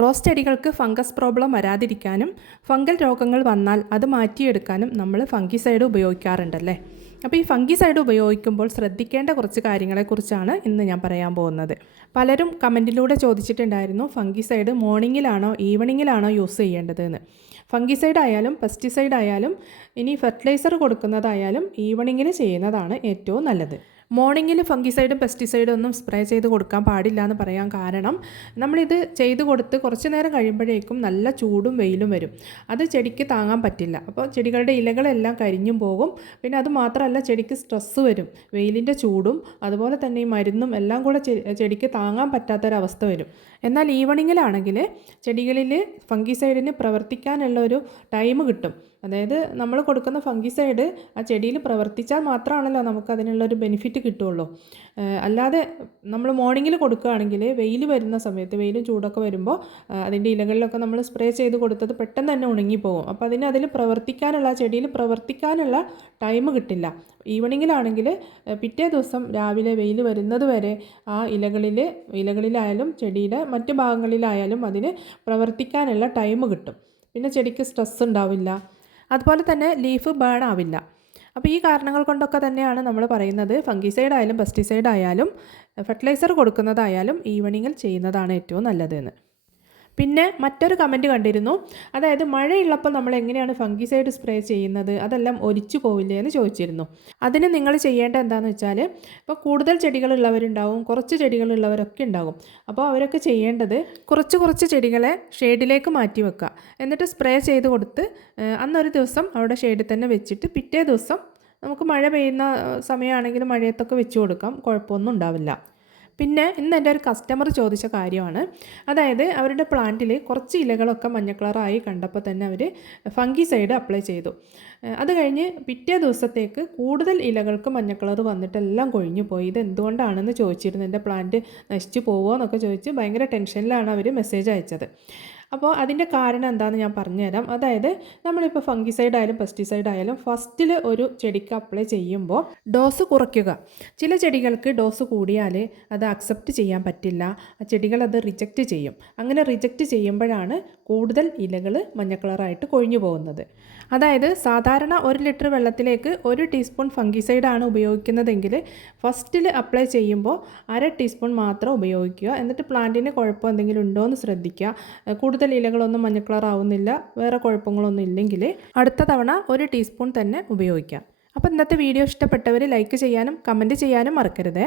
Rose ചെടികൾക്ക് fungus problem വരാതിരിക്കാനും fungal രോഗങ്ങൾ വന്നാൽ അത് മാറ്റിയെടുക്കാനും നമ്മൾ ഫംഗിസൈഡ് ഉപയോഗിക്കാറുണ്ടല്ലേ? അപ്പോൾ ഈ ഫംഗിസൈഡ് ഉപയോഗിക്കുമ്പോൾ ശ്രദ്ധിക്കേണ്ട കുറച്ച് കാര്യങ്ങളെക്കുറിച്ചാണ് ഇന്ന് ഞാൻ പറയാൻ പോകുന്നത്. പലരും കമന്റിലൂടെ ചോദിച്ചിട്ടുണ്ടായിരുന്നു ഫംഗിസൈഡ് മോർണിംഗിലാണോ ഈവനിങ്ങിലാണോ യൂസ് ചെയ്യേണ്ടതെന്ന്? ഫംഗിസൈഡ് ആയാലും പെസ്റ്റിസൈഡ് ആയാലും ഇനി ഫെർട്ടിലൈസർ കൊടുക്കുന്നതായാലും ഈവനിങ്ങിൽ ചെയ്യുന്നതാണ് ഏറ്റവും നല്ലത്. മോർണിംഗിൽ ഫംഗിസൈഡും പെസ്റ്റിസൈഡും ഒന്നും സ്പ്രേ ചെയ്ത് കൊടുക്കാൻ പാടില്ല എന്ന് പറയാൻ കാരണം നമ്മളിത് ചെയ്ത് കൊടുത്ത് കുറച്ച് നേരം കഴിയുമ്പോഴേക്കും നല്ല ചൂടും വെയിലും വരും. അത് ചെടിക്ക് താങ്ങാൻ പറ്റില്ല. അപ്പോൾ ചെടികളുടെ ഇലകളെല്ലാം കരിഞ്ഞും പോകും. പിന്നെ അത് മാത്രമല്ല ചെടിക്ക് സ്ട്രെസ്സ് വരും. വെയിലിന്റെ ചൂടും അതുപോലെ തന്നെ ഈ മരുന്നും എല്ലാം കൂടെ ചെടിക്ക് താങ്ങാൻ പറ്റാത്തൊരവസ്ഥ വരും. എന്നാൽ ഈവണിങ്ങിലാണെങ്കിൽ ചെടികളിൽ ഫംഗിസൈഡിന് പ്രവർത്തിക്കാനുള്ള ഒരു ടൈം കിട്ടും. അതായത് നമ്മൾ കൊടുക്കുന്ന ഫംഗിസൈഡ് ആ ചെടിയിൽ പ്രവർത്തിച്ചാൽ മാത്രമാണല്ലോ നമുക്ക് അതിനുള്ളൊരു ബെനിഫിറ്റ് കിട്ടുള്ളൂ അല്ലാതെ നമ്മൾ മോർണിംഗിൽ കൊടുക്കുകയാണെങ്കിൽ വെയിൽ വരുന്ന സമയത്ത് വെയിലും ചൂടൊക്കെ വരുമ്പോൾ അതിന്റെ ഇലകളിലൊക്കെ നമ്മൾ സ്പ്രേ ചെയ്ത് കൊടുത്തത് പെട്ടെന്ന് തന്നെ ഉണങ്ങിപ്പോകും. അപ്പോൾ അതിന് അതിൽ പ്രവർത്തിക്കാനുള്ള ആ ചെടിയിൽ പ്രവർത്തിക്കാനുള്ള ടൈം കിട്ടില്ല. ഈവനിങ്ങിലാണെങ്കിൽ പിറ്റേ ദിവസം രാവിലെ വെയിൽ വരുന്നത് വരെ ആ ഇലകളിൽ ഇലകളിലായാലും ചെടിയുടെ മറ്റ് ഭാഗങ്ങളിലായാലും അതിന് പ്രവർത്തിക്കാനുള്ള ടൈം കിട്ടും. പിന്നെ ചെടിക്ക് സ്ട്രെസ് ഉണ്ടാവില്ല. അതുപോലെ തന്നെ ലീഫ് ബേൺ ആവില്ല. അപ്പോൾ ഈ കാരണങ്ങൾ കൊണ്ടൊക്കെ തന്നെയാണ് നമ്മൾ പറയുന്നത്. ഫംഗിസൈഡ് ആയാലും പെസ്റ്റിസൈഡ് ആയാലും ഫെർട്ടിലൈസർ കൊടുക്കുന്നതായാലും ഈവനിങ്ങിൽ ചെയ്യുന്നതാണ് ഏറ്റവും നല്ലതെന്ന്. പിന്നെ മറ്റൊരു കമന്റ് കണ്ടിരുന്നു. അതായത് മഴയുള്ളപ്പോൾ നമ്മൾ എങ്ങനെയാണ് ഫംഗിസൈഡ് സ്പ്രേ ചെയ്യുന്നത്? അതെല്ലാം ഒലിച്ചു പോവില്ലേ എന്ന് ചോദിച്ചിരുന്നു. അതിന് നിങ്ങൾ ചെയ്യേണ്ട എന്താണെന്ന് വെച്ചാൽ ഇപ്പോൾ കൂടുതൽ ചെടികളുള്ളവരുണ്ടാവും കുറച്ച് ചെടികളുള്ളവരൊക്കെ ഉണ്ടാകും. അപ്പോൾ അവരൊക്കെ ചെയ്യേണ്ടത് കുറച്ച് കുറച്ച് ചെടികളെ ഷെയ്ഡിലേക്ക് മാറ്റി വെക്കുക. എന്നിട്ട് സ്പ്രേ ചെയ്ത് കൊടുത്ത് അന്നൊരു ദിവസം അവിടെ ഷെയ്ഡിൽ തന്നെ വെച്ചിട്ട് പിറ്റേ ദിവസം നമുക്ക് മഴ പെയ്യുന്ന സമയമാണെങ്കിൽ മഴയത്തൊക്കെ വെച്ച് കൊടുക്കാം. കുഴപ്പമൊന്നും ഉണ്ടാവില്ല. പിന്നെ ഇന്ന് എന്റെ ഒരു കസ്റ്റമർ ചോദിച്ച കാര്യമാണ്. അതായത് അവരുടെ പ്ലാന്റിൽ കുറച്ച് ഇലകളൊക്കെ മഞ്ഞ കളറായി കണ്ടപ്പോൾ തന്നെ അവർ ഫംഗി സൈഡ് അപ്ലൈ ചെയ്തു അത് കഴിഞ്ഞ് പിറ്റേ ദിവസത്തേക്ക് കൂടുതൽ ഇലകൾക്ക് മഞ്ഞ കളർ വന്നിട്ടെല്ലാം കൊഴിഞ്ഞു പോയി. ഇത് എന്തുകൊണ്ടാണെന്ന് ചോദിച്ചിരുന്നു എന്റെ പ്ലാന്റ് നശിച്ചു പോകുമോ എന്നൊക്കെ ചോദിച്ച് ഭയങ്കര ടെൻഷനിലാണ് അവർ മെസ്സേജ് അയച്ചത്. അപ്പോൾ അതിന്റെ കാരണം എന്താണെന്ന് ഞാൻ പറഞ്ഞുതരാം. അതായത് നമ്മളിപ്പോൾ ഫംഗിസൈഡ് ആയാലും പെസ്റ്റിസൈഡ് ആയാലും ഫസ്റ്റിൽ ഒരു ചെടിക്ക് അപ്ലൈ ചെയ്യുമ്പോൾ ഡോസ് കുറയ്ക്കുക. ചില ചെടികൾക്ക് ഡോസ് കൂടിയാൽ അത് അക്സെപ്റ്റ് ചെയ്യാൻ പറ്റില്ല. ചെടികൾ അത് റിജക്റ്റ് ചെയ്യും. അങ്ങനെ റിജക്റ്റ് ചെയ്യുമ്പോഴാണ് കൂടുതൽ ഇലകൾ മഞ്ഞ കളറായിട്ട് കൊഴിഞ്ഞു പോകുന്നത്. അതായത് സാധാരണ ഒരു ലിറ്റർ വെള്ളത്തിലേക്ക് ഒരു ടീസ്പൂൺ ഫംഗിസൈഡാണ് ഉപയോഗിക്കുന്നതെങ്കിൽ ഫസ്റ്റിൽ അപ്ലൈ ചെയ്യുമ്പോൾ അര ടീസ്പൂൺ മാത്രം ഉപയോഗിക്കുക. എന്നിട്ട് പ്ലാന്റിന് കുഴപ്പം എന്തെങ്കിലും ഉണ്ടോ എന്ന് ശ്രദ്ധിക്കുക. ഏഹ് കൂടുതൽ ഇലകളൊന്നും മഞ്ഞ കളർ ആവുന്നില്ല വേറെ കുഴപ്പങ്ങളൊന്നും ഇല്ലെങ്കിൽ അടുത്ത തവണ ഒരു ടീസ്പൂൺ തന്നെ ഉപയോഗിക്കാം. അപ്പോൾ ഇന്നത്തെ വീഡിയോ ഇഷ്ടപ്പെട്ടവർ ലൈക്ക് ചെയ്യാനും കമന്റ് ചെയ്യാനും മറക്കരുതേ.